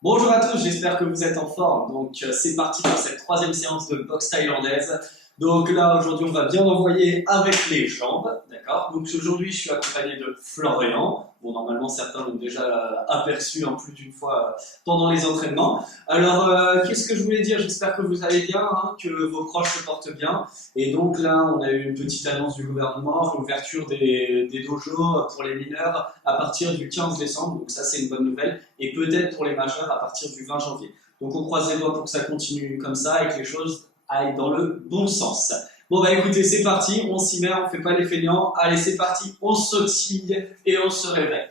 Bonjour à tous, j'espère que vous êtes en forme. Donc c'est parti pour cette troisième séance de boxe thaïlandaise. Donc là aujourd'hui on va bien envoyer avec les jambes, d'accord. Donc aujourd'hui je suis accompagné de Florian. Bon normalement certains l'ont déjà aperçu en plus d'une fois pendant les entraînements. Alors qu'est-ce que je voulais dire? J'espère que vous allez bien, hein, que vos proches se portent bien. Et donc là on a eu une petite annonce du gouvernement, l'ouverture des dojos pour les mineurs à partir du 15 décembre. Donc ça c'est une bonne nouvelle. Et peut-être pour les majeurs à partir du 20 janvier. Donc on croise les doigts pour que ça continue comme ça et que les choses aillent dans le bon sens. Bon bah écoutez, c'est parti, on s'y met, on fait pas les feignants. Allez, c'est parti, on sautille et on se réveille.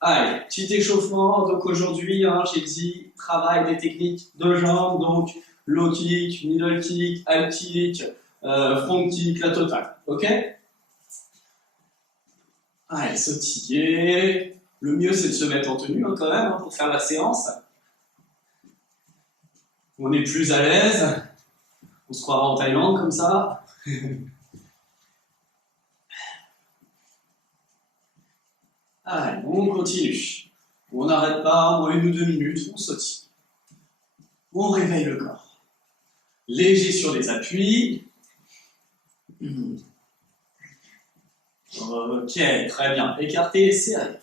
Allez, petit échauffement. Donc aujourd'hui, hein, j'ai dit travail des techniques de jambes, donc low kick, middle kick, high kick, front kick, la totale. Ok? Allez, sautiller. Le mieux, c'est de se mettre en tenue hein, quand même hein, pour faire la séance. On est plus à l'aise. On se croira en Thaïlande comme ça. Allez, on continue. On n'arrête pas, en 1 ou 2 minutes, on sautille. On réveille le corps. Léger sur les appuis. Ok, très bien. Écarté, serré.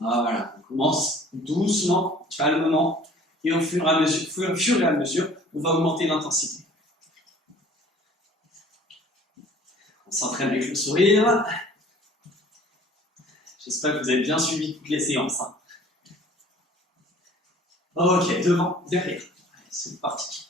Voilà, on commence doucement, calmement, et au fur et à mesure, on va augmenter l'intensité. On s'entraîne avec le sourire. J'espère que vous avez bien suivi toutes les séances. Hein. Ok, devant, derrière. Allez, c'est parti.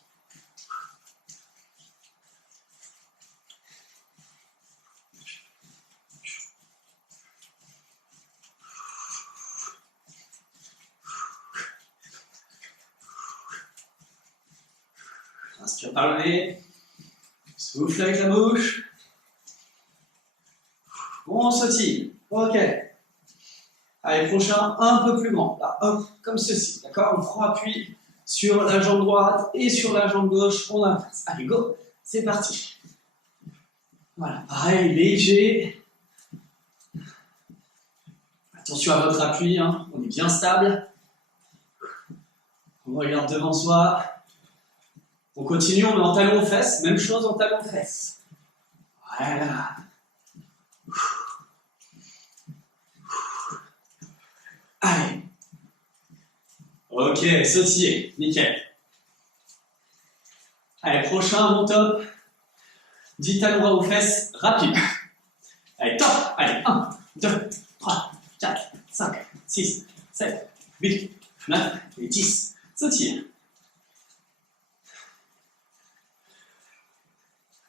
Inspire par le nez. Souffle avec la bouche. On sautille. Ok. Allez, prochain, un peu plus grand. Là, hop, comme ceci. D'accord? On prend appui sur la jambe droite et sur la jambe gauche. On inverse. Allez, go. C'est parti. Voilà, pareil, léger. Attention à votre appui, hein. On est bien stable. On regarde devant soi. On continue, on est en talon aux fesses. Même chose en talon aux fesses. Voilà. Allez. Ok, sautiller. Nickel. Allez, prochain, mon top. 10 talons droits aux fesses, rapide. Allez, top. Allez, 1, 2, 3, 4, 5, 6, 7, 8, 9 et 10. Sautille.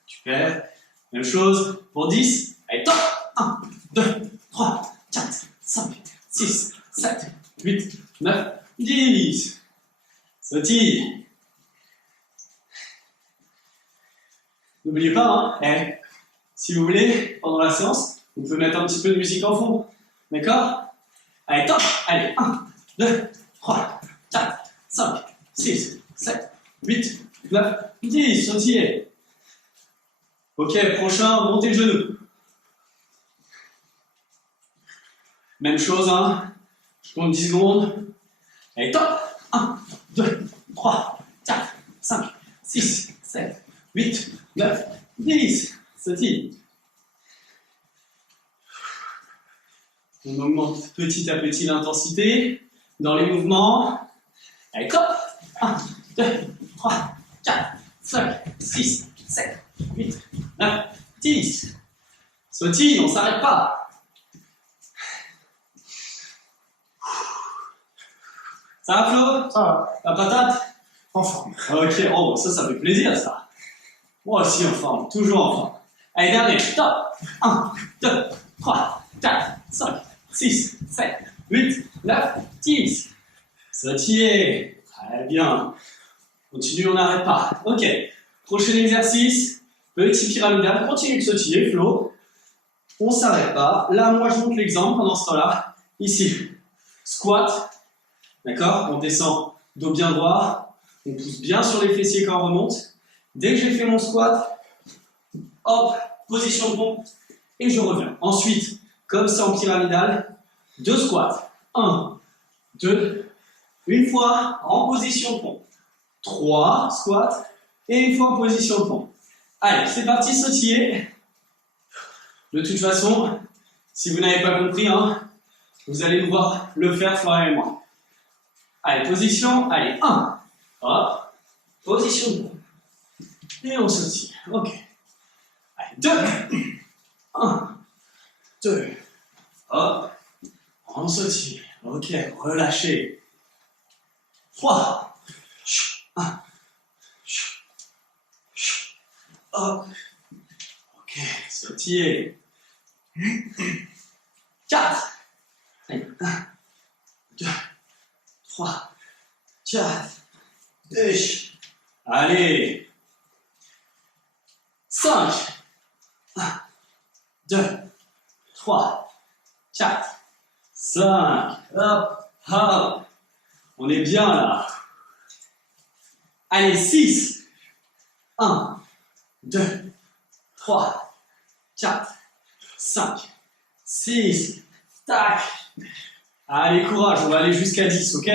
Super. Même chose pour 10. Allez, top. 1, 2, 3, 4, 5, 6, 7, 8, 9, 10. Sautille. N'oubliez pas, hein, si vous voulez, pendant la séance, vous pouvez mettre un petit peu de musique en fond. D'accord? Allez, top. Allez, 1, 2, 3, 4, 5, 6, 7, 8, 9, 10. Sautillez. Ok, prochain, montez le genou. Même chose, hein. Je compte 10 secondes. Allez, top. 1, 2, 3, 4, 5, 6, 7, 8, 9, 10. Sautille. On augmente petit à petit l'intensité dans les mouvements. Allez, top. 1, 2, 3, 4, 5, 6, 7, 8, 9, 10. Sautille, on ne s'arrête pas. Ça va, Flo? Ça va, La patate? en forme. Ok, oh, ça fait plaisir, ça. Moi aussi en forme, toujours en forme. Allez, dernier, top. 1, 2, 3, 4, 5, 6, 7, 8, 9, 10. Sautillez. Très bien. Continue, on n'arrête pas. Ok, prochain exercice. Petit pyramidal, continue de sautiller, Flo. On ne s'arrête pas. Là, moi, je montre l'exemple pendant ce temps-là. Ici, squat. D'accord? On descend dos bien droit. On pousse bien sur les fessiers quand on remonte. Dès que j'ai fait mon squat, hop, position de pompe, et je reviens. Ensuite, comme ça en pyramidal, 2 squats. 1, 2, Une fois en position de pompe. 3 squats et une fois en position de pompe. Allez, c'est parti, sautiller. De toute façon, si vous n'avez pas compris, hein, vous allez devoir le faire, Florian et moi. Allez, position, allez, 1. Hop, position de pompe. Et on sautille, ok. Allez, 2. 1, 2. Hop, on sautille. Ok, relâchez. 3. 1. Hop. Ok, sautillez. 4. Allez, 1, 2, 3, 4. Allez. 5. 1, 2, 3, 4, 5. Hop, hop. On est bien là. Allez, 6. 1, 2, 3, 4, 5, 6. Tac. Allez, courage, on va aller jusqu'à 10, ok?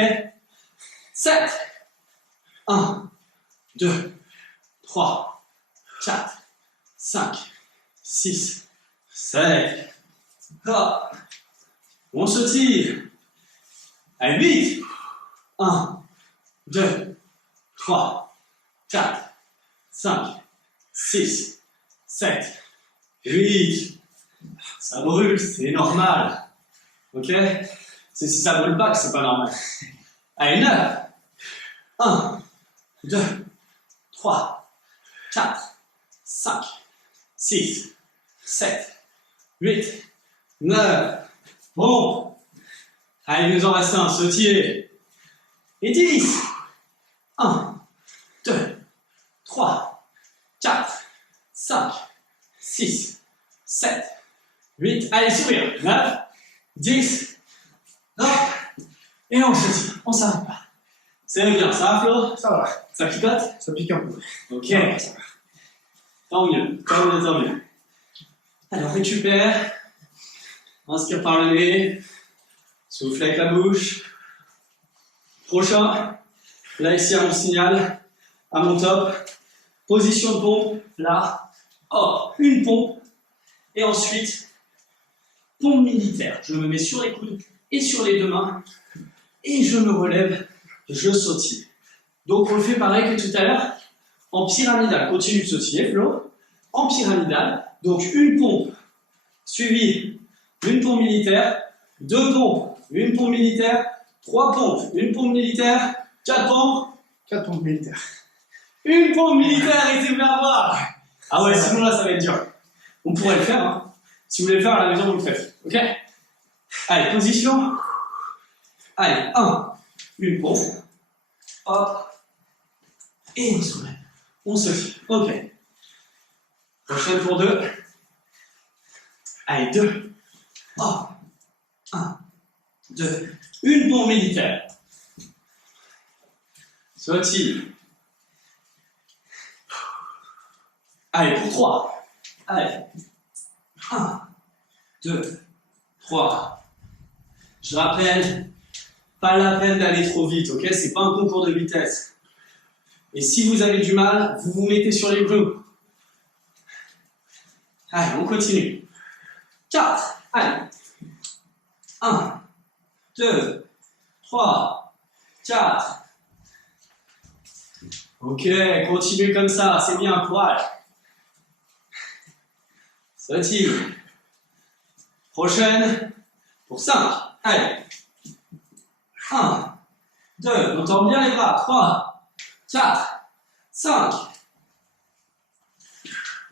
7. 1, 2, 3, 4, 5, 6, 7. Hop. On se tire. Allez, 8. 1, 2, 3, 4, 5, 6, 7, 8. Ça brûle, c'est normal. Ok? C'est si ça brûle pas que c'est pas normal. Allez, 9. 1, 2, 3, 4, 5, 6, 7, 8, 9. Bon. Allez, il nous en reste un, sautiller. Et 10. 1, 2, 3, 4, 5, 6, 7, 8. Allez, sourire. 9, 10. Hop. Et on sautille. On s'arrête pas. C'est bien, ça va Flo? Ça va. Ça picote? Ça pique un peu. Ok. Ça va, ça va. Tant mieux, tant mieux, tant mieux. Alors récupère. Inspire par le nez. Souffle avec la bouche. Prochain. Là ici à mon signal. À mon top. Position de pompe. Là. Hop. Une pompe. Et ensuite, pompe militaire. Je me mets sur les coudes et sur les deux mains. Et je me relève. Je sautille. Donc on le fait pareil que tout à l'heure. En pyramidal. Continue de sautiller, Flo. En pyramidal. Donc une pompe suivie d'une pompe militaire. Deux pompes. Une pompe militaire. Trois pompes. Une pompe militaire. Quatre pompes. 4 pompes militaires. Une pompe militaire et c'est bien à voir. Ah ouais, sinon là ça va être dur. On pourrait le faire. Hein. Si vous voulez le faire à la maison, vous le faites. Ok? Allez, position. Allez, 1. Une pompe. Hop. Et on se relève. On se fait. Ok. Prochaine pour 2. Allez, 2. Hop. 1, 2. Une pompe militaire. Sautille. Allez, pour 3. Allez. 1, 2, 3. Je rappelle, pas la peine d'aller trop vite, ok? C'est pas un concours de vitesse. Et si vous avez du mal, vous vous mettez sur les genoux. Allez, on continue. 4. Allez. 1, 2, 3, 4. Ok, continuez comme ça, c'est bien, courage. Sautille. Prochaine, pour 5. Allez. 1, 2, on tend bien les bras. 3, 4, 5.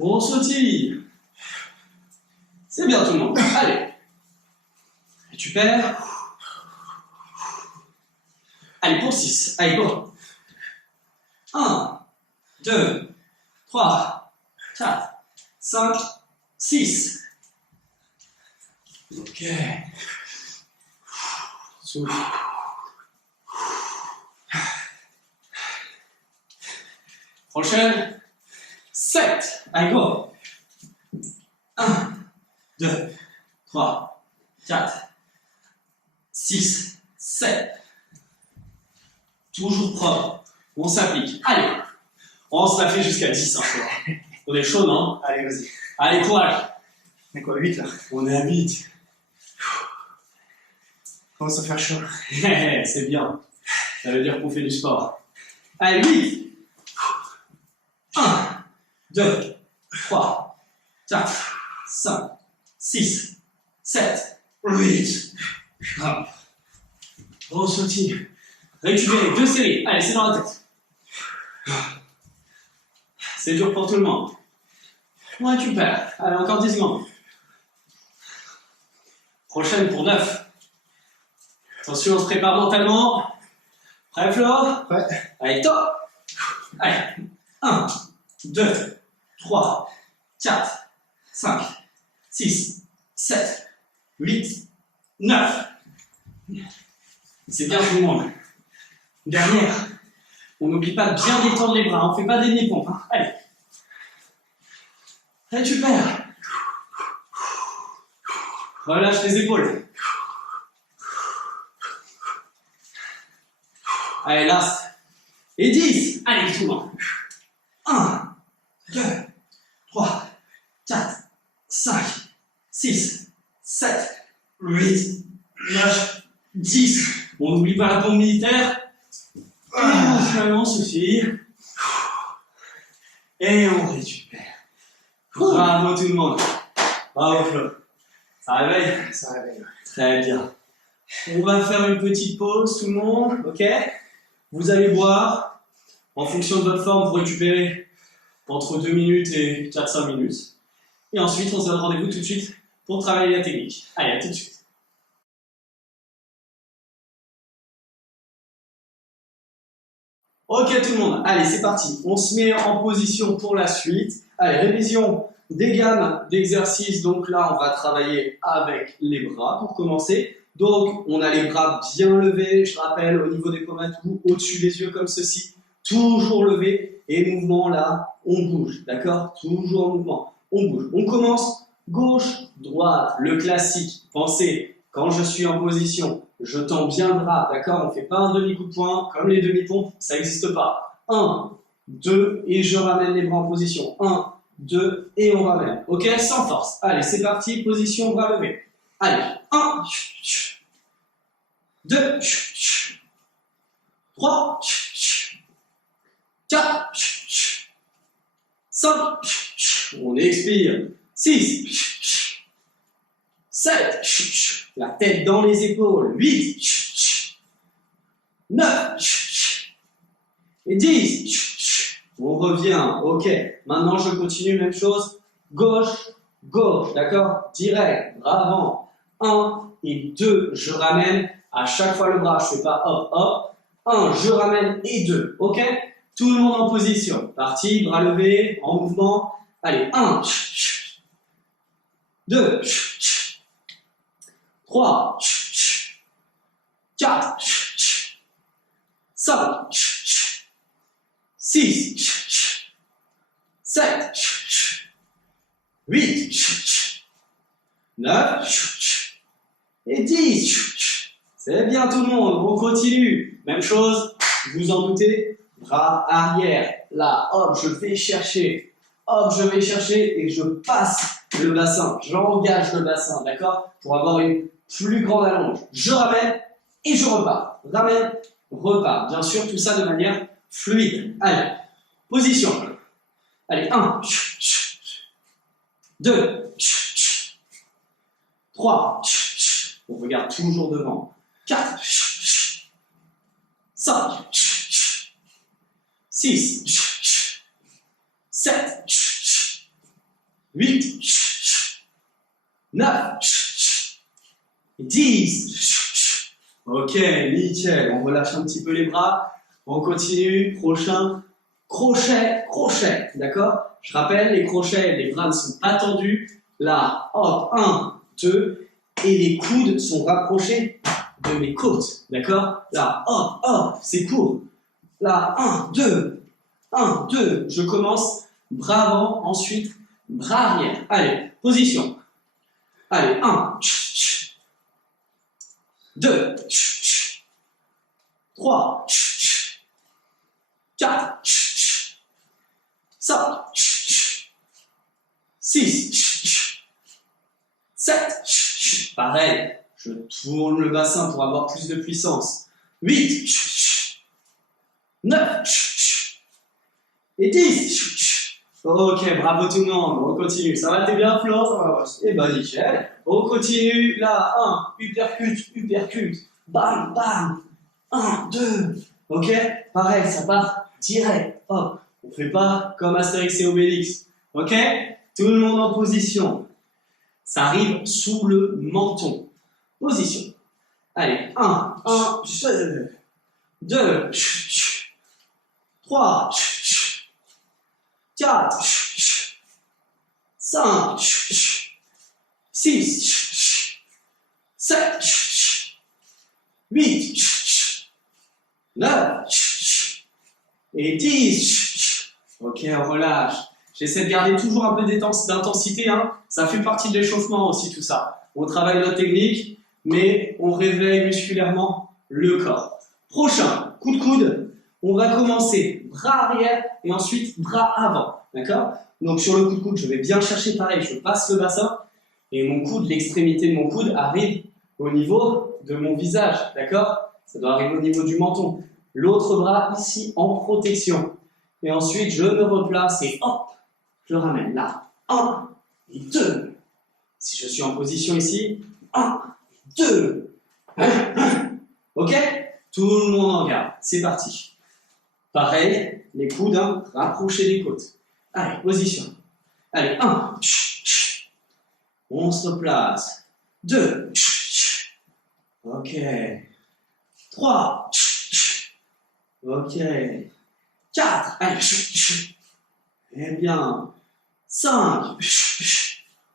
On sautille. C'est bien tout le monde. Allez. Récupère. Allez, pour 6. Allez, go. 1, 2, 3, 4, 5, 6. Ok. Souffle. Prochaine. 7. Allez, go. 1, 2, 3, 4, 6, 7. toujours propre. On s'applique. Allez, on se la fait jusqu'à 10. Hein, on est chaud, non? Allez, vas-y. Allez, courage. On est quoi, 8 là? On est à 8. Commence à faire chaud. C'est bien. Ça veut dire qu'on fait du sport. Allez, 8. 1, 2, 3, 4, 5, 6, 7, 8. Hop. On sautille. Récupérez 2 séries. Allez, c'est dans la tête. C'est dur pour tout le monde. On récupère. Allez, encore 10 secondes. Prochaine pour 9. Attention, on se prépare mentalement. Prêt, Flo? Ouais. Allez, top. Allez. 1, 2, 3, 4, 5, 6, 7, 8, 9. C'est bien tout le monde. Dernière. On n'oublie pas de bien détendre les bras. On ne fait pas des demi-pompes. Hein. Allez. Récupère. Relâche les épaules. Allez, last. Et 10. Allez, tout le monde. 1, 2, 3, 4, 5, 6, 7, 8, 9, 10. On n'oublie pas la pompe militaire. On suffit. Et on récupère. Bravo tout le monde. Bravo Flo. Ça réveille? Ça réveille. Très bien. On va faire une petite pause tout le monde, ok? Vous allez boire. En fonction de votre forme, vous récupérez entre 2 minutes et 4-5 minutes. Et ensuite, on se donne rendez-vous tout de suite pour travailler la technique. Allez, à tout de suite. Ok tout le monde, allez c'est parti. On se met en position pour la suite. Allez, révision des gammes d'exercices. Donc là, on va travailler avec les bras pour commencer. Donc, on a les bras bien levés, je rappelle, au niveau des pommettes ou au-dessus des yeux comme ceci. Toujours levé et mouvement là, on bouge, d'accord? Toujours en mouvement, on bouge. On commence gauche, droite, le classique. Pensez, quand je suis en position, je tends bien le bras, d'accord? On ne fait pas un demi-coup de poing comme les demi-pompes, ça n'existe pas. 1, 2 et je ramène les bras en position. 1, 2 et on ramène. Ok? Sans force. Allez, c'est parti, position bras levés. Allez, 1, 2, 3, 4, 5, on expire, 6, 7, la tête dans les épaules, 8, 9, et 10, on revient, ok, maintenant je continue, même chose, gauche, gauche, d'accord, direct, bras avant, 1 et 2, je ramène, à chaque fois le bras, je ne fais pas hop, hop, 1, je ramène et 2, ok? Tout le monde en position. Parti, bras levés, en mouvement. Allez, 1, 2, 3, 4, 5, 6, 7, 8, 9 et 10. C'est bien tout le monde, on continue. Même chose, vous en doutez. Bras arrière, là, hop, je vais chercher, hop, je vais chercher et je passe le bassin, j'engage le bassin, d'accord? Pour avoir une plus grande allonge. Je ramène et je repars. Ramène, repars. Bien sûr, tout ça de manière fluide. Allez, position. Allez, 1, 2, 3, on regarde toujours devant. 4, 5, 6, 7, 8, 9, 10. Ok, nickel. On relâche un petit peu les bras. On continue. Prochain, crochet, crochet. D'accord? Je rappelle, les crochets, les bras ne sont pas tendus. Là, hop, 1, 2. Et les coudes sont rapprochés de mes côtes. D'accord? Là, hop, hop, c'est court. Là, 1, 2, 1, 2, je commence, bras avant, ensuite, bras arrière. Allez, position. Allez, 1, 2, 3, 4, 5, 6, 7, pareil, je tourne le bassin pour avoir plus de puissance. 8, 9 et 10. Ok, bravo tout le monde, on continue. Ça va, t'es bien, Flo? Eh ben, nickel. On continue, là, 1, uppercut, bam, bam. 1, 2, ok? Pareil, ça part direct. Hop, on fait pas comme Astérix et Obélix. Ok? Tout le monde en position. Ça arrive sous le menton. Position. Allez, 1, 2, 3, 4, 5, 6, 7, 8, 9 et 10. Ok, on relâche. J'essaie de garder toujours un peu d'intensité. Hein. Ça fait partie de l'échauffement aussi, tout ça. On travaille notre technique, mais on réveille musculairement le corps. Prochain, coup de coude. On va commencer bras arrière et ensuite bras avant. D'accord? Donc sur le coup de coude, je vais bien chercher pareil. Je passe le bassin et mon coude, l'extrémité de mon coude arrive au niveau de mon visage. D'accord? Ça doit arriver au niveau du menton. L'autre bras ici en protection. Et ensuite, je me replace et hop, je ramène là. 1 et 2. Si je suis en position ici, 1, 2. Ok? Tout le monde en garde. C'est parti. Pareil, les coudes, hein, rapprochez des côtes. Allez, position. Allez, 1. On se replace. 2. Ok. 3. Ok. 4. Allez. Eh bien. 5.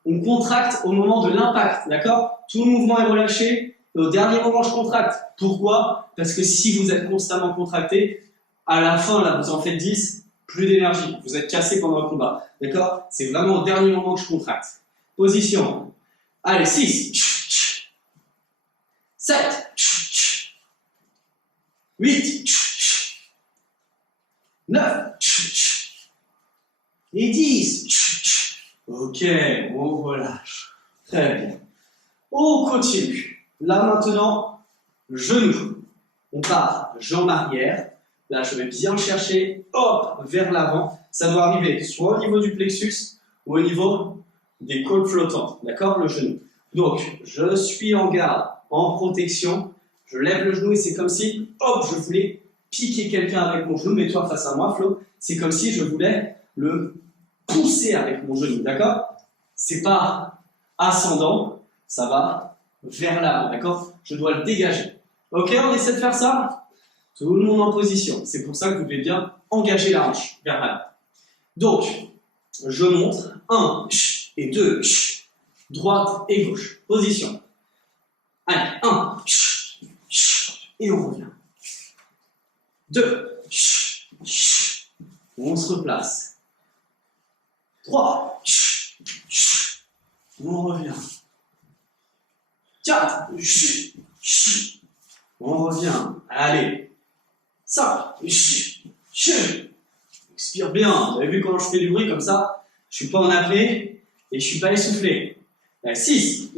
On contracte au moment de l'impact, d'accord? Tout le mouvement est relâché. Et au dernier moment, je contracte. Pourquoi? Parce que si vous êtes constamment contracté, à la fin, là, vous en faites 10, plus d'énergie. Vous êtes cassé pendant le combat, d'accord? C'est vraiment au dernier moment que je contracte. Position. Allez, 6. 7. 8. 9. Et 10. Ok, on relâche. Très bien. On continue. Là maintenant, genou. On part jambe arrière. Là, je vais bien chercher, hop, vers l'avant. Ça doit arriver soit au niveau du plexus ou au niveau des côtes flottantes. D'accord, le genou. Donc, je suis en garde, en protection. Je lève le genou et c'est comme si, hop, je voulais piquer quelqu'un avec mon genou. Mets-toi face à moi, Flo. C'est comme si je voulais le pousser avec mon genou. D'accord? C'est pas ascendant, ça va vers l'avant. D'accord? Je dois le dégager. Ok, on essaie de faire ça? Tout le monde en position. C'est pour ça que vous devez bien engager la hanche vers l'avant. Donc, je monte. 1 et 2. Droite et gauche. Position. Allez, 1. Et on revient. 2. On se replace. 3. On revient. 4. On revient. Allez. 5. Expire bien. Vous avez vu comment je fais du bruit comme ça? Je ne suis pas en apnée et je ne suis pas essoufflé. 6.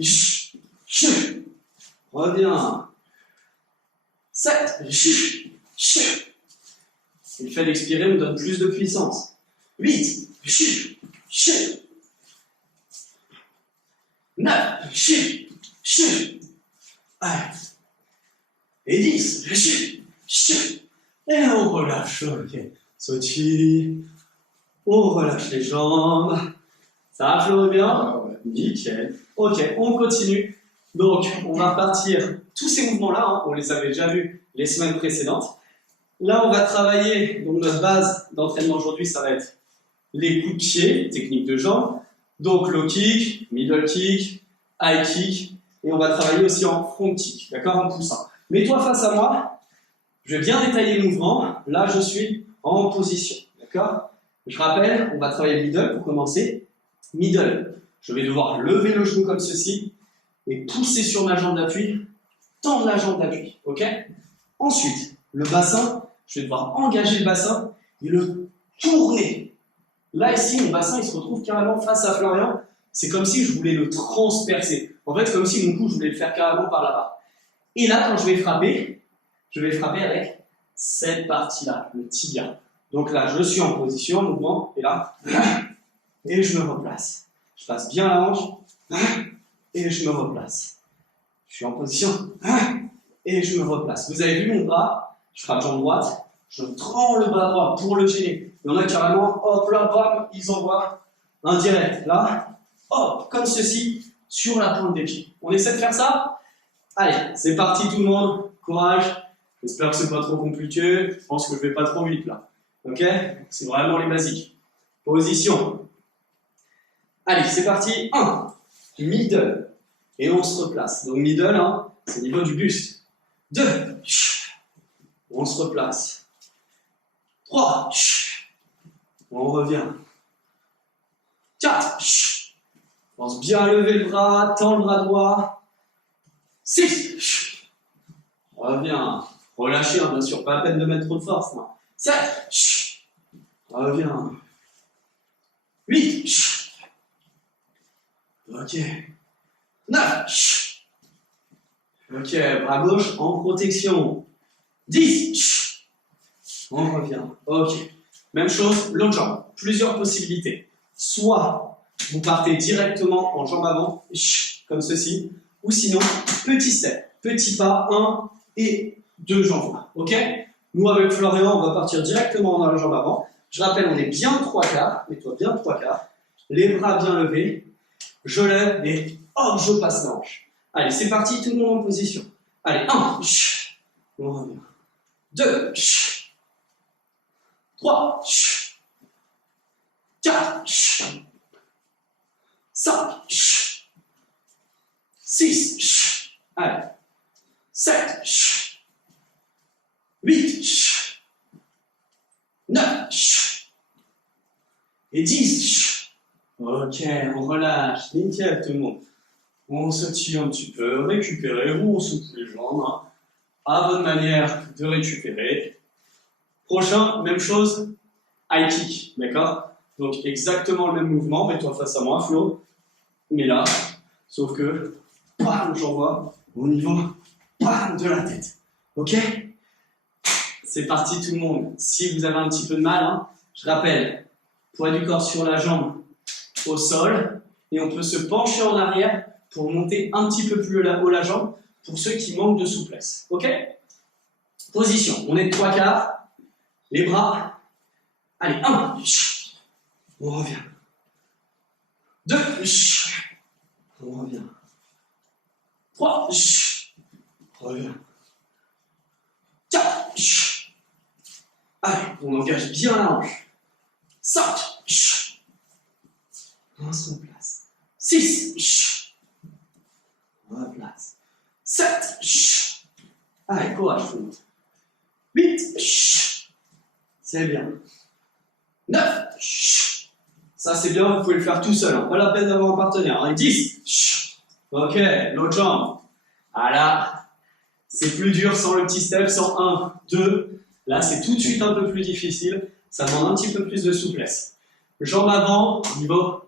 Reviens. 7. Le fait d'expirer me donne plus de puissance. 8. 9. Allez. Et 10. Et on relâche. Ok. Sautille. On relâche les jambes. Ça va, bien? Nickel. Ok, on continue. Donc, on va partir. Tous ces mouvements-là, hein, on les avait déjà vus les semaines précédentes. Là, on va travailler. Donc, notre base d'entraînement aujourd'hui, ça va être les coups de pied, technique de jambes. Donc, low kick, middle kick, high kick. Et on va travailler aussi en front kick, d'accord, en poussant. Mets-toi face à moi. Je vais bien détailler le mouvement. Là, je suis en position, d'accord? Je rappelle, on va travailler middle pour commencer. Middle, je vais devoir lever le genou comme ceci et pousser sur ma jambe d'appui, tendre la jambe d'appui, ok? Ensuite, le bassin, je vais devoir engager le bassin et le tourner. Là, ici, mon bassin, il se retrouve carrément face à Florian. C'est comme si je voulais le transpercer. En fait, comme si mon cou, je voulais le faire carrément par là-bas. Et là, quand je vais frapper avec cette partie-là, le tibia. Donc là, je suis en position, mouvement, et là, et je me replace. Je passe bien la hanche, et je me replace. Je suis en position, et je me replace. Vous avez vu mon bras? Je frappe jambe droite, je trends le bras droit pour le gêner. Il y en a carrément, hop là, bam, ils envoient un direct. Là, hop, comme ceci, sur la pointe des pieds. On essaie de faire ça? Allez, c'est parti tout le monde, courage. J'espère que c'est pas trop compliqué. Je pense que je vais pas trop vite là. Ok? C'est vraiment les basiques. Position. Allez, c'est parti. 1. Middle. Et on se replace. Donc middle, hein, c'est au niveau du buste. 2. On se replace. 3. On revient. 4. Pense bien à lever le bras, tends le bras droit. 6. Reviens. Relâchez, hein, bien sûr, pas la peine de mettre trop de force. 7. Reviens. 8. Ok. 9. Ok, bras gauche en protection. 10. On revient. Ok. Même chose, l'autre jambe. Plusieurs possibilités. Soit vous partez directement en jambe avant, comme ceci, ou sinon, petit step, petit pas, 1 et 2 jambes. Ok? Nous, avec Florian, on va partir directement dans la jambe avant. Je rappelle, on est bien 3/4, mets-toi bien 3/4, les bras bien levés, je lève et hop, je passe la hanche. Allez, c'est parti, tout le monde en position. Allez, 1, on revient. 2, 3, 4, 5, 6, allez, 7, 8, 9 et 10. Ok, on relâche, nickel tout le monde. On se tire un petit peu, récupérer, ou on secoue les jambes, hein, à votre manière de récupérer. Prochain, même chose, high kick, d'accord? Donc exactement le même mouvement, mets-toi face à moi, Flo, mais là, sauf que, bam, j'envoie au niveau, bam, de la tête, ok? C'est parti tout le monde. Si vous avez un petit peu de mal, hein, je rappelle, poids du corps sur la jambe au sol, et on peut se pencher en arrière pour monter un petit peu plus haut la jambe, pour ceux qui manquent de souplesse. Ok? Position, on est de 3/4, les bras, allez, 1, on revient. 2, on revient. 3, on revient. 4, allez, on engage bien la hanche. 5, on se replace. 6, on replace. 7, allez, courage, 8, c'est bien. 9, ça c'est bien, vous pouvez le faire tout seul, hein. Pas la peine d'avoir un partenaire. Hein. 10, ok, l'autre jambe. Ah là, c'est plus dur sans le petit step, sans 1, 2. Là, c'est tout de suite un peu plus difficile. Ça demande un petit peu plus de souplesse. Jambe avant, niveau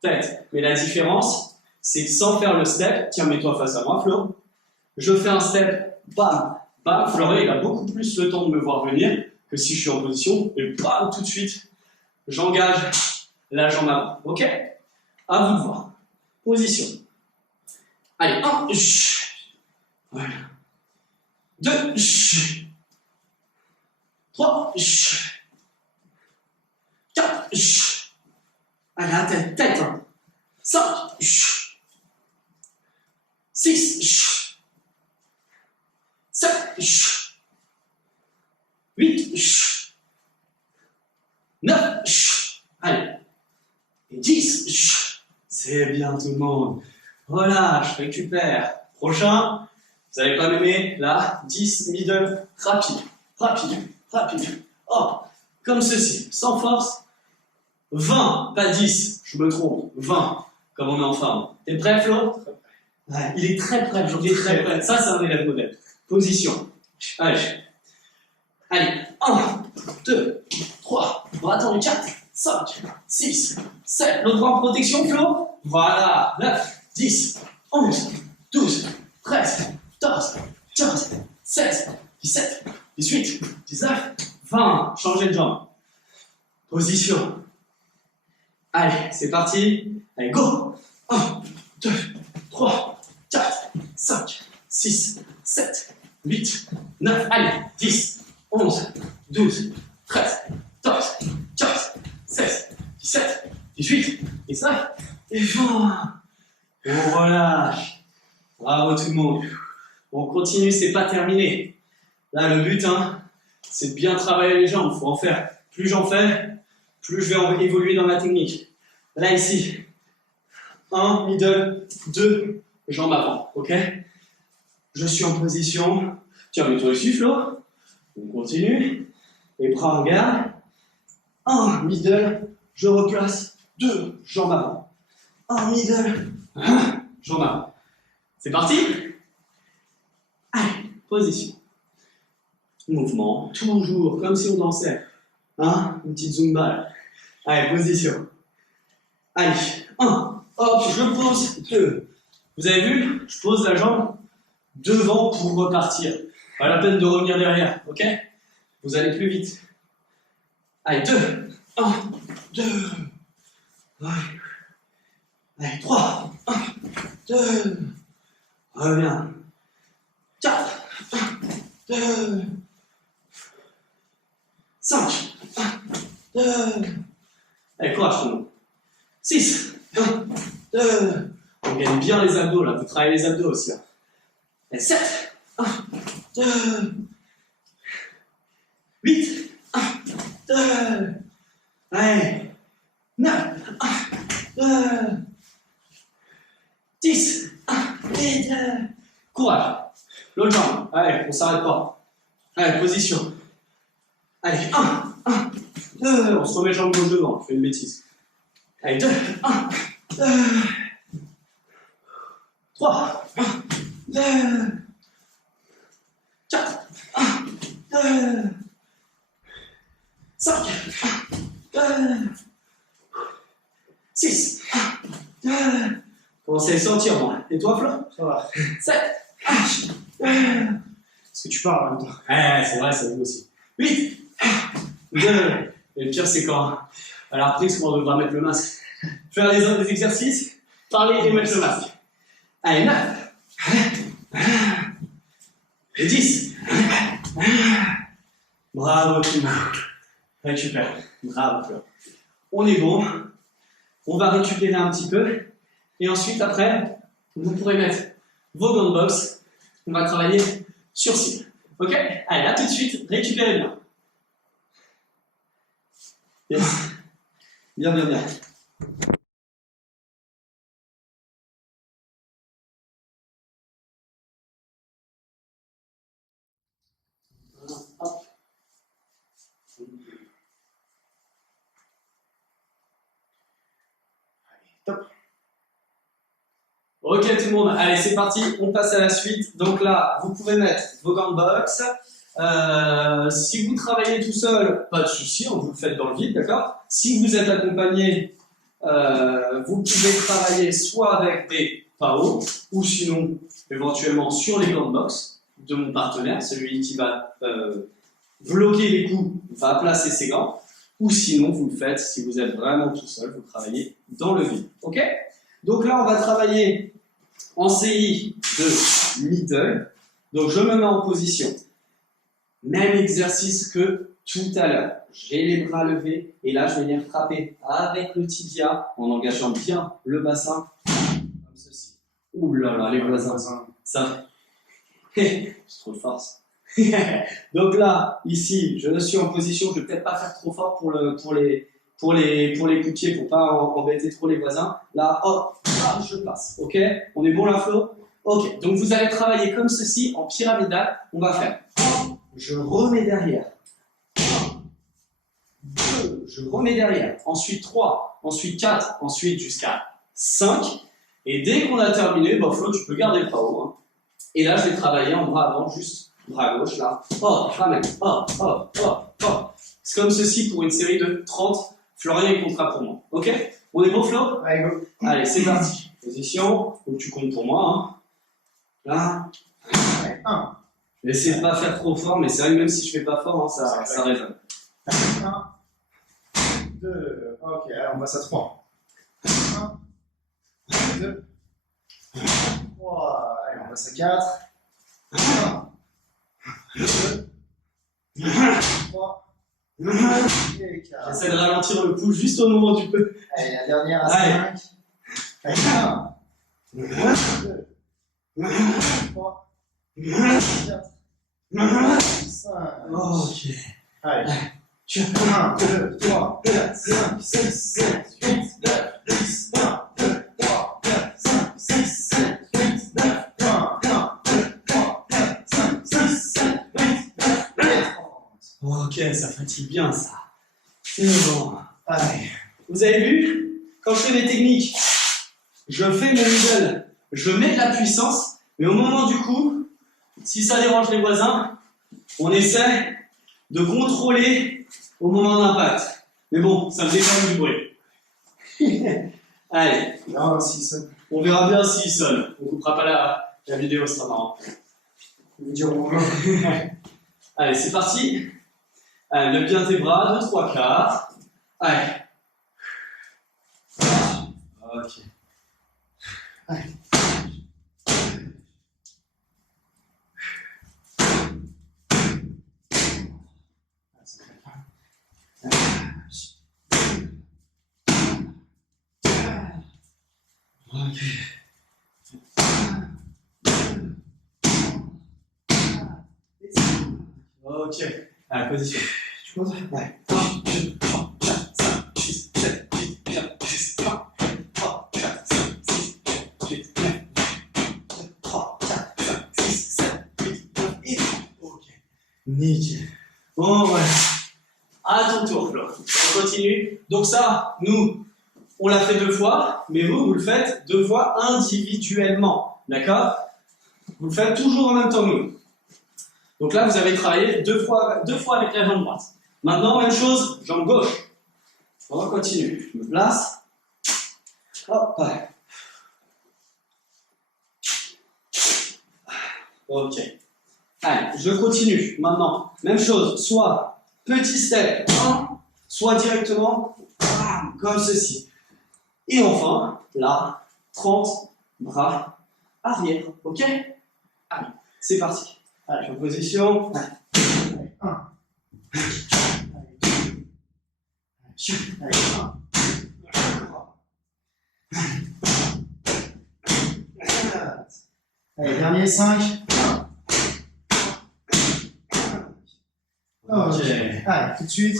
tête. Mais la différence, c'est que sans faire le step, tiens, mets-toi face à moi, Flo. Je fais un step, bam, bam. Florian, il a beaucoup plus le temps de me voir venir que si je suis en position. Et bam, tout de suite, j'engage la jambe avant. Ok? À vous de voir. Position. Allez, 1, voilà. 2, 3, 4, allez, à tête, tête, hein. 5, 6, 7, 8, 9, allez, et 10, c'est bien tout le monde. Relâche, récupère. Prochain, vous n'allez pas m'aimer, là, 10, middle, rapide, rapide, rapide. Hop, comme ceci, sans force. 20, pas 10, je me trompe, 20, comme on est en forme. T'es prêt, Flo? Ouais, il est très prêt, il est très prêt. Ça, c'est un élève modèle. Position. Allez. Allez, 1, 2, 3. 3, bras tendus, 4, 5, 6, 7, l'autre bras en protection, Flo. Voilà, 9, 10, 11, 12, 13, 14, 15, 16, 17, 18, 19, 20. Changez de jambe. Position. Allez, c'est parti. Allez, go. 1, 2, 3, 4, 5, 6, 7, 8, 9, allez, 10, 11, 12, 13, 14, 15, 16, 17, 18, 19, et 20. On relâche. Bravo tout le monde. On continue, c'est pas terminé. Là, le but, c'est de bien travailler les jambes. Il faut en faire. Plus j'en fais, plus je vais évoluer dans la technique. Là, ici, 1, middle, 2, jambes avant, ok? Je suis en position. Tiens, mais toi aussi, Flo. On continue. Les bras en garde. 1, middle, je replace. 2, jambes avant. 1, middle, jambes avant. C'est parti? Allez, position. Mouvement, toujours, comme si on dansait. Une petite zumba là. Allez, position. Allez, 1, hop, je pose, 2. Vous avez vu? Je pose la jambe devant pour repartir. Pas la peine de revenir derrière, ok? Vous allez plus vite. Allez, 2, 1, 2. Allez, 3, 1, 2. Reviens. 4, 1, 2. 5, 1, 2. Allez, courage tout le monde. 6, 1, 2. On gagne bien les abdos là, vous travaillez les abdos aussi là. Et 7, 1, 2. 8, 1, 2. Allez, 9, 1, 2. 10, 1, et 2. Courage. L'autre jambe. Allez, on s'arrête pas. Allez, position. Allez, 1, 1, 2. On se remet jambe gauche devant, je fais une bêtise. Allez, 2, 1, 2. 3, 1, 2. 4, 1, 2. 5, 1, 2. 6, 1, 2. Commencez à sentir, moi. Et toi, Flo? Ça va. 7, 1, 2. Est-ce que tu parles en même temps? C'est vrai, ça joue aussi. 8, 2. Et le pire, c'est quand, à la reprise, qu'on devra mettre le masque. Faire les autres des exercices, parler et mettre le masque. Allez, 9. Et 10. Bravo, tout le monde. Récupère. Bravo, Flo. On est bon. On va récupérer un petit peu. Et ensuite, après, vous pourrez mettre vos gants de boxe. On va travailler sur cible. Ok? Allez, là tout de suite, récupérez bien. Yes. Bien, bien, bien. Hop. Top. Ok tout le monde, allez c'est parti, on passe à la suite. Donc là, vous pouvez mettre vos gants de boxe. Si vous travaillez tout seul, pas de souci, vous le faites dans le vide, d'accord? Si vous êtes accompagné, vous pouvez travailler soit avec des PAO, ou sinon éventuellement sur les gants de boxe de mon partenaire, celui qui va bloquer les coups, va placer ses gants, ou sinon vous le faites, si vous êtes vraiment tout seul, vous travaillez dans le vide, ok? Donc là, on va travailler en série de middle. Donc je me mets en position. Même exercice que tout à l'heure. J'ai les bras levés et là, je vais venir frapper avec le tibia en engageant bien le bassin, comme ceci. Ouh là là, les voisins, ça. J'ai trop de force. Donc là, ici, je suis en position. Je ne vais peut-être pas faire trop fort pour les coups de pied, pour pas embêter trop les voisins. Là, hop, je passe. Ok? On est bon là, Flo? Ok. Donc vous allez travailler comme ceci en pyramidal. On va faire. Je remets derrière. 1, 2, je remets derrière. Ensuite 3, ensuite 4, ensuite jusqu'à 5. Et dès qu'on a terminé, bah Flo, tu peux garder le pao. Et là, je vais travailler en bras avant, juste bras gauche, là. Hop, ramène. Hop, hop, hop, hop. C'est comme ceci pour une série de 30. Florian, il comptera pour moi. Ok? On est bon, Flo? Allez, go. Allez, c'est parti. Position, donc tu comptes pour moi. Hein. Là. Allez, 1, Je vais essayer de pas faire trop fort, mais c'est vrai que même si je fais pas fort, hein, ça résonne. 1, 2, ok, allez, on passe à 3. 1, 2, 3, allez, on passe à 4. 1, 2, 3, et 4. J'essaie de ralentir le pouls juste au moment où tu peux. Allez, la dernière à Allez. 5. Allez, 1, 2, 3, 4, 5. Ok. Allez. 1, 2, 3, 4, 5, 6, 7, 8, 9, 10, 1, 2, 3, 4, 5, 6, 7, 8, 9, 1, 2, 3, 4, 5, 6, 7, 8, 9, 10. Ok, ça fatigue bien ça. C'est bon. Allez. Vous avez vu? Quand je fais mes techniques, je fais mon middle, je mets de la puissance, mais au moment du coup, si ça dérange les voisins, on essaie de contrôler au moment d'impact. Mais bon, ça me fait quand même du bruit. Allez, Non, si, ça. on verra bien s'il sonne. On coupera pas la vidéo, ce sera marrant. Je veux dire, on va. Allez, c'est parti. Allez, lève bien tes bras, 2, 3 quarts. Allez. Ok. Allez. Ok. Allez, position. Tu comptes? Ouais. 1, 2, 3, 4, 5, 6, 7, 8, 9, 10, 3, 4, 5, 6, 8, 9, 3, 4, 5, 6, 7, 8, 9, et... Ok. Nickel. Bon, voilà. À ton tour, Flo. On continue. Donc ça, nous, on l'a fait 2 fois, mais vous le faites 2 fois individuellement. D'accord? Vous le faites toujours en même temps que nous. Donc là, vous avez travaillé 2 fois avec la jambe droite. Maintenant, même chose, jambe gauche. On continue. Je me place. Hop. Ok. Allez, je continue. Maintenant, même chose. Soit petit step 1, soit directement comme ceci. Et enfin, là, 30 bras arrière. Ok? Allez, c'est parti. Allez, en position. Allez, 1. Allez, 2. Allez, 1. 3. 4. Allez, dernier 5. 1. Ok. Allez, tout de suite.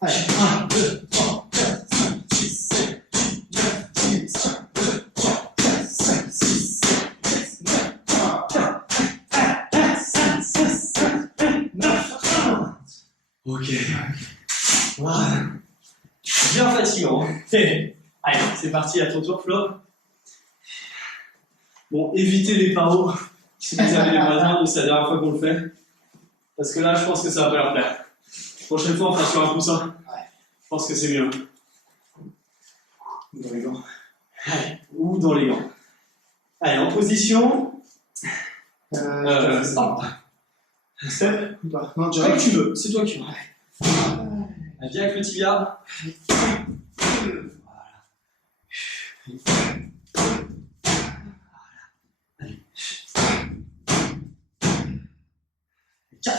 Allez, 1, 2, 3, 4, 5, 6, 7, 8, 9, 10, 1, 2, 3, 4, 5, 6, 7, 8, 9, 3, 4, 4, 5, 6, 7, 8, 9, 1. Ok. Voilà. Bien fatigant. Allez, c'est parti, à ton tour, Flo. Bon, évitez les paos si vous avez les voisins, mais c'est la dernière fois qu'on le fait. Parce que là, je pense que ça va pas leur plaire. Prochaine fois, on fera sur un coussin. Je pense que c'est mieux. Ou dans les gants. Allez, ou dans les gants. Allez, en position. Hop. Step. Non, Comme direct. tu veux, c'est toi qui veux. Allez, viens avec le tibia. Allez. 4.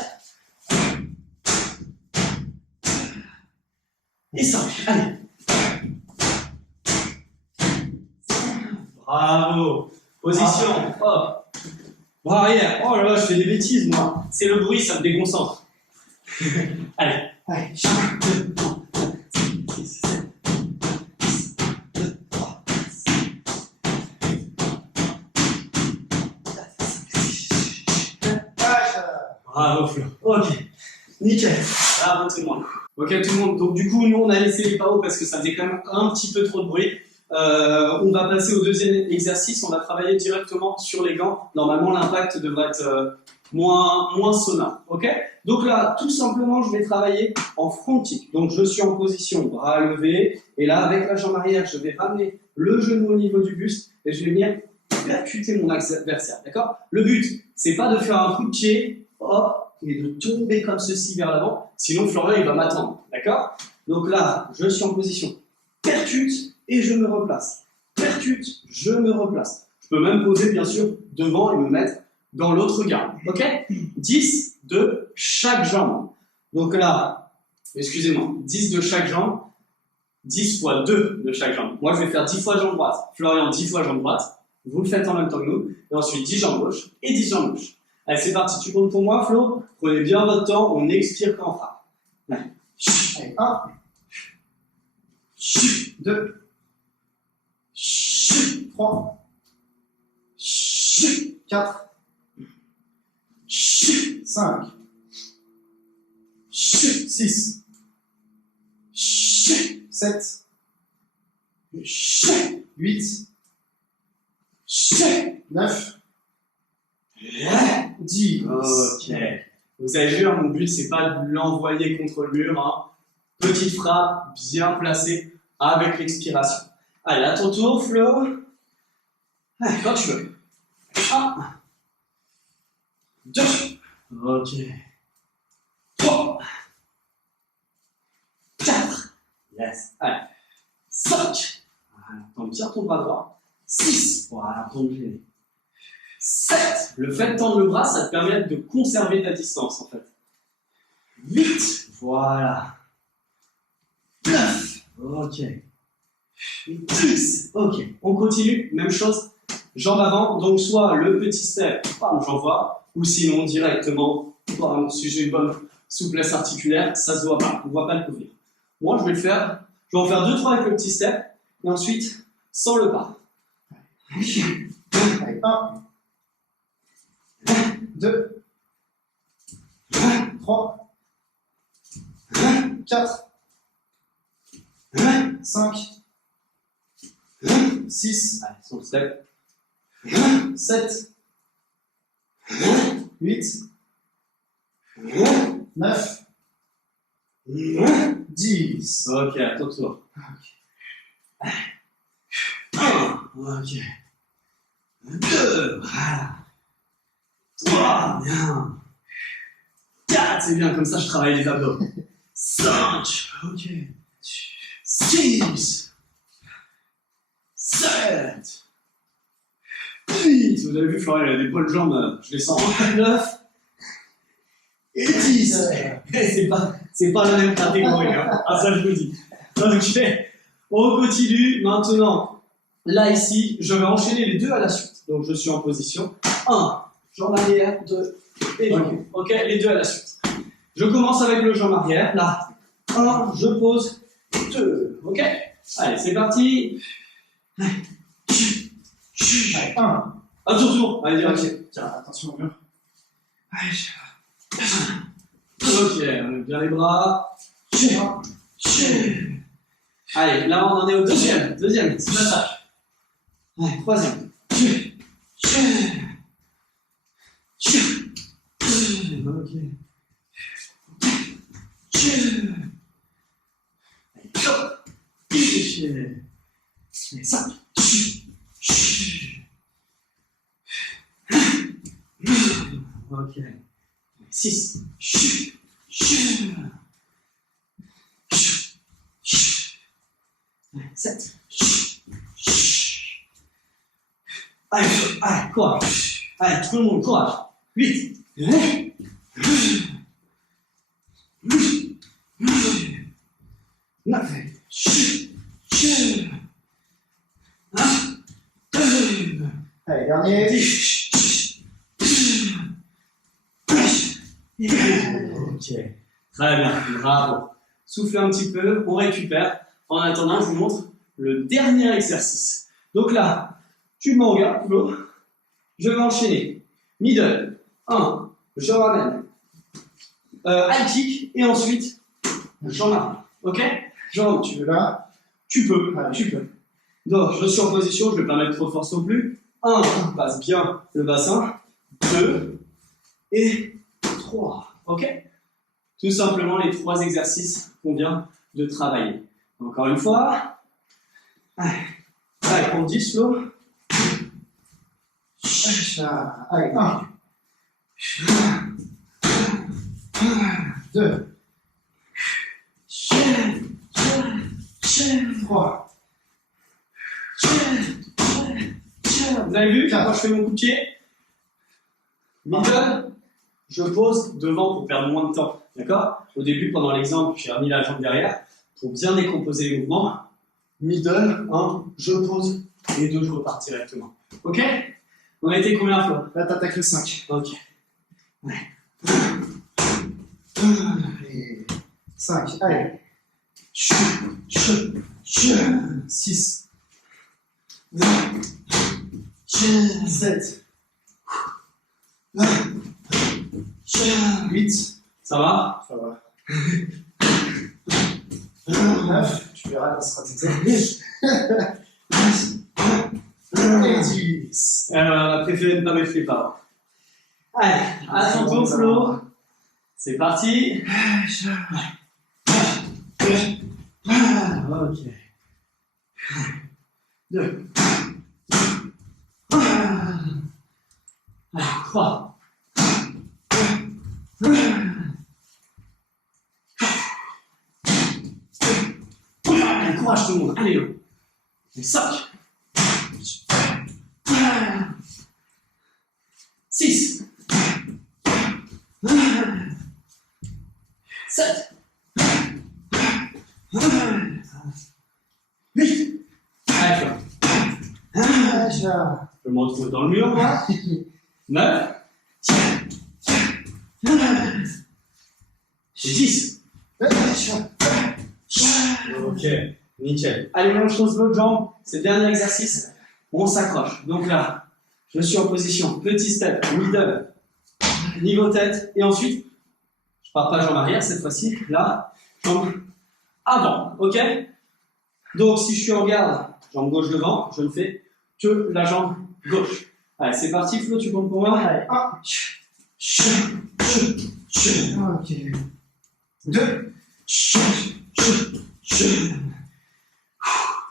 Et 5. Allez. Bravo. Position. Hop. Bras arrière. Oh là là, je fais des bêtises, moi. C'est le bruit, ça me déconcentre. Allez. Allez, 1, 2, 3, 4, 5, 6, 7, 8, 9, 2, 3, 5. bravo Flo. Ok. Nickel. Bravo tout le monde. Ok tout le monde. Donc du coup, nous on a laissé les paos parce que ça faisait quand même un petit peu trop de bruit. On va passer au deuxième exercice. On va travailler directement sur les gants. Normalement, l'impact devrait être moins sonore, ok? Donc là, tout simplement, je vais travailler en front kick. Donc je suis en position bras levés, et là, avec la jambe arrière, je vais ramener le genou au niveau du buste, et je vais venir percuter mon adversaire, d'accord? Le but, c'est pas de faire un coup de pied, hop, et de tomber comme ceci vers l'avant, sinon Florian, il va m'attendre, d'accord? Donc là, je suis en position percute, et je me replace. Percute, je me replace. Je peux même poser, bien sûr, devant et me mettre dans l'autre garde, ok? 10 de chaque jambe. Donc là, excusez-moi, 10 de chaque jambe, 10 fois 2 de chaque jambe. Moi, je vais faire 10 fois jambe droite. Florian, 10 fois jambe droite. Vous le faites en même temps que nous. Et ensuite, 10 jambes gauche et 10 jambes gauche. Allez, c'est parti. Tu comptes pour moi, Flo? Prenez bien votre temps. On expire quand on frappe. Allez, 1, 2, 3, 4, 5, 6, 7, 8, 9, 10. Ok. Vous avez vu, hein, mon but, c'est pas de l'envoyer contre le mur. Hein. Petite frappe, bien placée, avec l'expiration. Allez, à ton tour, Flo. Allez, quand tu veux. 1, 2, ok. 3, 4, yes. Allez, 5, voilà, tends bien ton bras droit. 6, voilà, ton pied. 7, le fait de tendre le bras, ça te permet de conserver ta distance, en fait. 8, voilà. 9, ok. 10, ok. On continue, même chose. Jambes avant, donc soit le petit step, bam, j'envoie, ou sinon directement, bam, si j'ai une bonne souplesse articulaire, ça se voit pas, on ne voit pas le couvrir. Moi, je vais le faire, je vais en faire 2-3 avec le petit step, et ensuite, sans le pas. Allez, 1, 2, 3, 4, 5, 6, Allez, sans le step. 7, 8, 9, 10. Ok, à ton tour. 1, ok. 2, voilà. 3, bien. 4, c'est bien, comme ça je travaille les abdos. 5, ok. 6, 7, 8, vous avez vu, Florian, il a des poils de jambes, je les sens. 9 et 10. C'est pas la même catégorie, hein. Ah, ça je vous le dis. Ok, on continue. Maintenant, là, ici, je vais enchaîner les deux à la suite. Donc, je suis en position 1, jambe arrière, 2 et jambe. Ok, les deux à la suite. Je commence avec le jambe arrière. Là, 1, je pose, 2. Ok, allez, c'est parti. Allez, 1. À ton tour. Allez, direct. Tiens, attention au mur. Allez, ok, on lève bien les bras. Allez, là on en est au deuxième, c'est l'attaque. Allez, troisième. Ok. Allez, 5. Ok. 6. 7. Allez, allez, courage. Allez, tout le monde, courage. 8. 9. Allez, dernier. Ok, très bien, bravo. Soufflez un petit peu, on récupère. En attendant, je vous montre le dernier exercice. Donc là, tu me regardes, Flo. Je vais enchaîner. Middle, 1, je ramène. High kick, et ensuite, j'en arrête. Ok? J'en Tu veux là? Tu peux, Allez. tu peux. Donc, je suis en position, je ne vais pas mettre trop de force non plus. 1, passe bien le bassin. 2, et 3. Ok? Tout simplement les 3 exercices qu'on vient de travailler. Encore une fois. Allez, on 10 Flo. Allez, 1, 2, 3. Vous avez vu quand je fais mon coup de pied? Middle, je pose devant pour perdre moins de temps. D'accord? Au début, pendant l'exemple, j'ai remis la jambe derrière pour bien décomposer les mouvements. Middle, 1, je pose, et 2, je repars directement. Ok? On a été combien, Flo? Là, t'attaques le 5. Ok. Ouais. Et 5. Allez. 6. 7. 8. Ça va? Ça va. 9. Tu verras quand ce sera tout. Et 10. On a préféré ne pas mettre les pas. Allez, à ton tour, Flo. C'est parti. Ok. 2. 3. 4. Allez, courage tout le monde. Allez, 5. 6. 7. 8. Allez, je me retrouve dans le mur, moi. 9. 10. Ok, nickel. Allez, maintenant, je pose l'autre jambe. C'est le dernier exercice. On s'accroche. Donc là, je suis en position petit step, middle, niveau tête. Et ensuite, je pars pas jambe arrière cette fois-ci. Là, jambe avant. Ok? Donc, si je suis en garde, jambe gauche devant, je ne fais que la jambe gauche. Allez, c'est parti, Flo, tu comptes pour moi? Allez, 1. Ok. 2.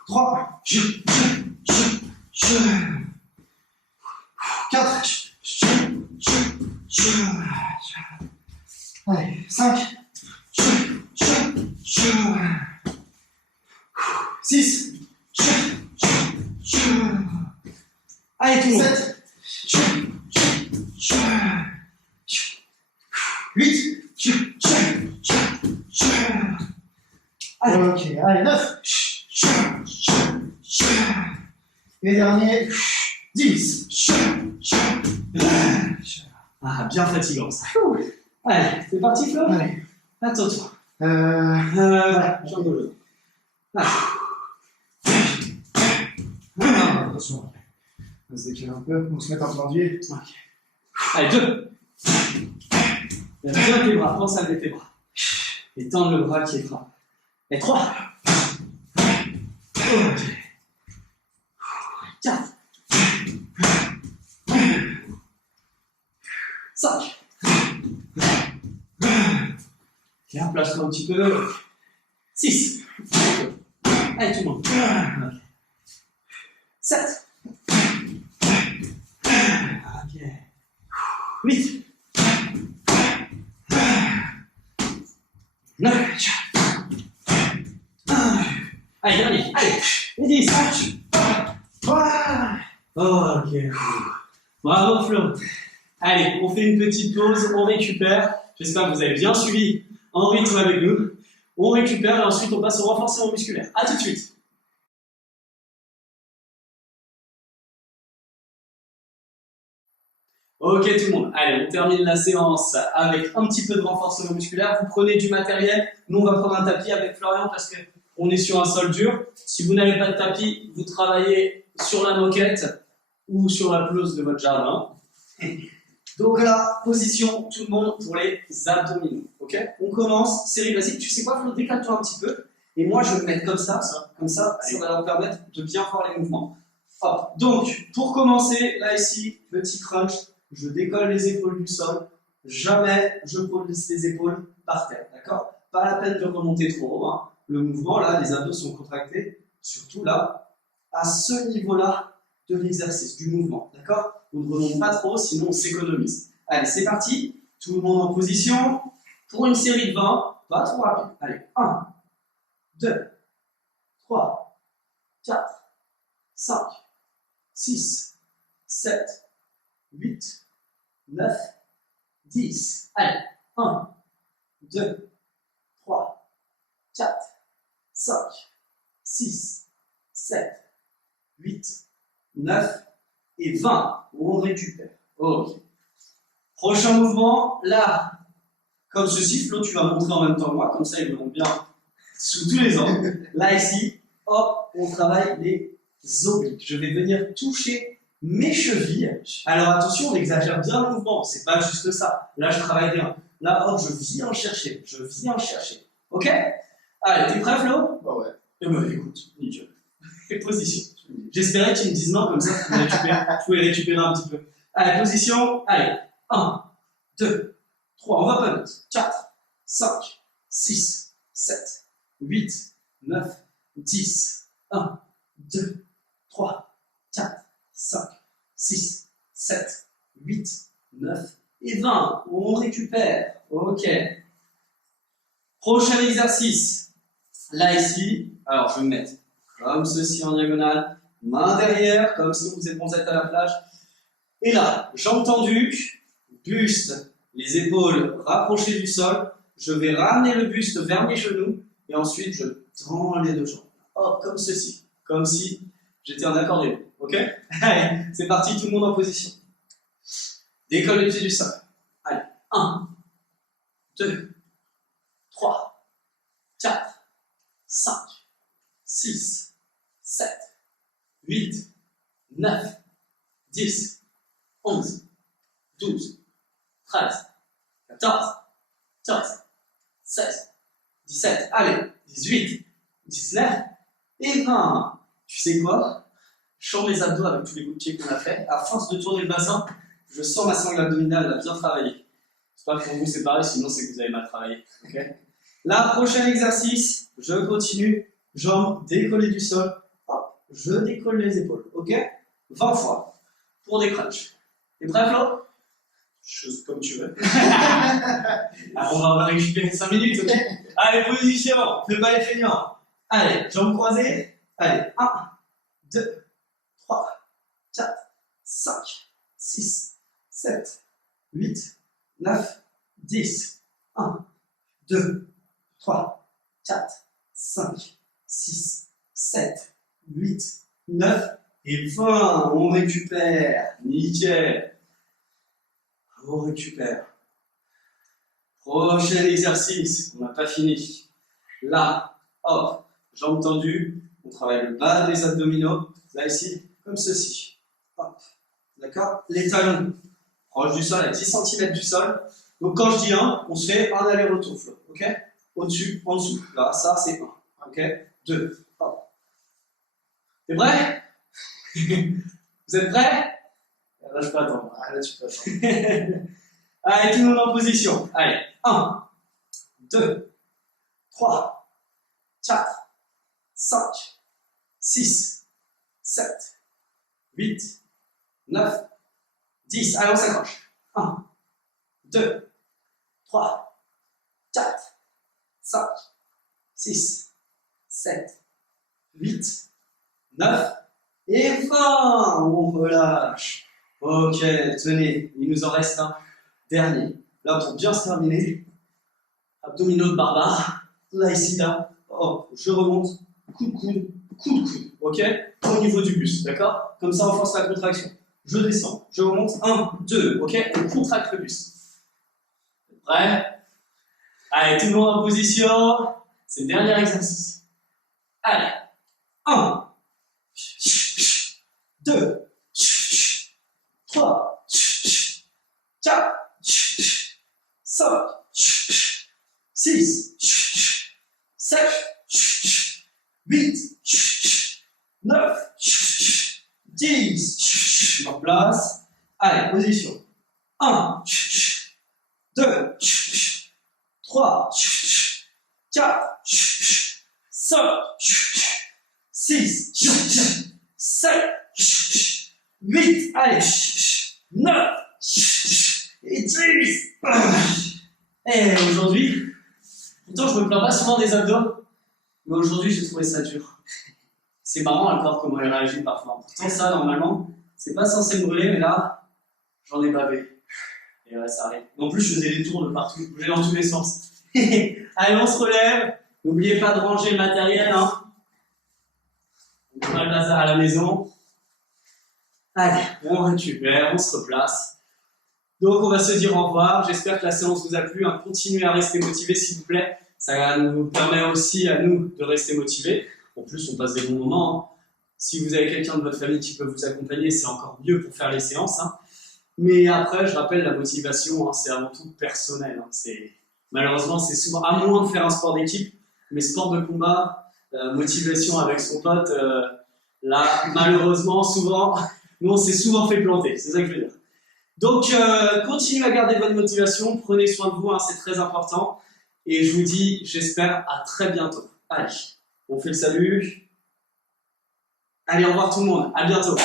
3. 4. Allez, 5. 6. Allez, tout le monde. 7. 8. Ok, allez, 9. Et dernier, 10. Ah, bien fatigant ça. Allez, c'est parti, Flo? Allez. Attends, toi. Jambe gauche. Attention. On va se décaler un peu, on se met en plandier. Ok. Allez, 2. Bien tes bras, pense à lever tes bras. Et tendre le bras qui est frappé. Et 3. Ok. 4. 5. Et place-toi un petit peu. 6. Allez, tout le monde. Okay. 7. Ok. 8. 9. Allez, dernier. Allez. Et 10. Ok. Bravo, Flo. Allez, on fait une petite pause, on récupère. J'espère que vous avez bien suivi en rythme avec nous. On récupère et ensuite on passe au renforcement musculaire. A tout de suite. Ok tout le monde, allez on termine la séance avec un petit peu de renforcement musculaire. Vous prenez du matériel, nous on va prendre un tapis avec Florian parce qu'on est sur un sol dur. Si vous n'avez pas de tapis, vous travaillez sur la moquette ou sur la pelouse de votre jardin. Donc là, position tout le monde pour les abdominaux. Ok? On commence, série basique. Tu sais quoi, Flo, décale-toi un petit peu. Et moi je vais me mettre comme ça, ça va leur permettre de bien faire les mouvements. Hop. Donc, pour commencer, là ici, petit crunch. Je décolle les épaules du sol, jamais je pose les épaules par terre, d'accord? Pas la peine de remonter trop haut, hein. Le mouvement, là, les abdos sont contractés, surtout là, à ce niveau-là de l'exercice, du mouvement, d'accord? On ne remonte pas trop, sinon on s'économise. Allez, c'est parti, tout le monde en position, pour une série de 20, pas trop rapide. Allez, 1, 2, 3, 4, 5, 6, 7, 8, 9, 10. Allez, 1, 2, 3, 4, 5, 6, 7, 8, 9 et 20. On récupère. Ok. Prochain mouvement, là, comme ceci. Flo, tu vas montrer en même temps que moi, comme ça ils verront bien sous tous les angles. Là, ici, hop, on travaille les obliques. Je vais venir toucher mes chevilles. Alors attention, on exagère bien le mouvement, c'est pas juste ça. Là, je travaille bien. Là, hop, je viens chercher. Ok? Allez, t'es prêt, Flo? Bah ouais. Eh ben, écoute, nickel. Et position. J'espérais que tu me dises non, comme ça, je pouvais récupérer un petit peu. Allez, position. Allez, 1, 2, 3, on va pas vite. 4, 5, 6, 7, 8, 9, 10. 1, 2, 3, 4, 5, 6, 7, 8, 9 et 20. On récupère. Ok. Prochain exercice. Là, ici, alors je vais me mettre comme ceci en diagonale, main derrière, comme si vous êtes à la plage. Et là, jambes tendues, buste, les épaules rapprochées du sol. Je vais ramener le buste vers mes genoux et ensuite je tends les deux jambes. Hop, comme ceci, comme si j'étais un accordéon. Ok? Allez, c'est parti, tout le monde en position. Décolle les pieds du sol. Allez, 1, 2, 3, 4, 5, 6, 7, 8, 9, 10, 11, 12, 13, 14, 15, 16, 17, allez, 18, 19 et 20. Tu sais quoi? Je sens les abdos avec tous les coups de pied qu'on a fait. À force de tourner le bassin, je sens ma sangle abdominale, elle a bien travaillé. J'espère que pour vous c'est pareil, sinon c'est que vous avez mal travaillé. Okay. Là, prochain exercice, je continue. Jambes décollées du sol. Hop, je décolle les épaules. Ok? 20 fois pour des crunchs. T'es prêt, Flo? Chose comme tu veux. Alors, on va récupérer 5 minutes, ok? Allez, position, fais pas les feignants. Allez, jambes croisées. Allez, 1, 2, 3, 4, 5, 6, 7, 8, 9, 10. 1, 2, 3, 4, 5, 6, 7, 8, 9 et 20. On récupère. Nickel. On récupère. Prochain exercice. On n'a pas fini. Là, hop, jambes tendues. On travaille le bas des abdominaux. Là, ici, comme ceci. Hop. D'accord? Les talons proches du sol, à 10 cm du sol. Donc, quand je dis 1, on se fait un aller-retour. Ok? Au-dessus, en dessous. Là, ça, c'est 1. Ok? 2. Hop. T'es prêt? Vous êtes prêts? Là, je peux attendre. Ah, là, tu peux attendre. Allez, tout le monde en position. Allez, 1, 2, 3, 4, 5, 6, 7, 8, 9, 10. Allez, on s'accroche. 1, 2, 3, 4, 5, 6, 7, 8, 9 et 20. On relâche. Ok, tenez, il nous en reste un dernier. Là, pour bien se terminer, abdominaux de barbare. Là, ici, là. Oh, je remonte. Coup de coude, coup de coude. Ok? Au niveau du buste, d'accord? Comme ça, on force la contraction. Je descends, je remonte. 1, 2, ok? On contracte le buste. Prêt? Allez, tout le monde en position. C'est le dernier exercice. Allez. 1, 2, 3, 4, 5, 6, 7, 8, 9, 10. Je me replace. Allez, position. 1, 7, 8, allez, 9, et 10. Et aujourd'hui, pourtant je me plains pas souvent des abdos, mais aujourd'hui j'ai trouvé ça dur. C'est marrant le corps comment il réagit parfois. Pourtant ça normalement, c'est pas censé me brûler, mais là, j'en ai bavé. Et ouais, ça arrive. En plus je faisais des tours de partout, je bougeais dans tous les sens. Allez, on se relève. N'oubliez pas de ranger le matériel, hein. On a le bazar à la maison. Allez, on récupère, on se replace. Donc on va se dire au revoir. J'espère que la séance vous a plu. Hein. Continuez à rester motivés s'il vous plaît. Ça nous permet aussi à nous de rester motivés. En plus, on passe des bons moments. Hein. Si vous avez quelqu'un de votre famille qui peut vous accompagner, c'est encore mieux pour faire les séances. Hein. Mais après, je rappelle, la motivation, hein, c'est avant tout personnel. Hein. Malheureusement, c'est souvent, à moins de faire un sport d'équipe, mais sport de combat, motivation avec son pote, là, malheureusement, souvent, nous, on s'est souvent fait planter. C'est ça que je veux dire. Donc, continuez à garder votre motivation, prenez soin de vous, hein, c'est très important. Et je vous dis, j'espère, à très bientôt. Allez, on fait le salut. Allez, au revoir tout le monde, à bientôt.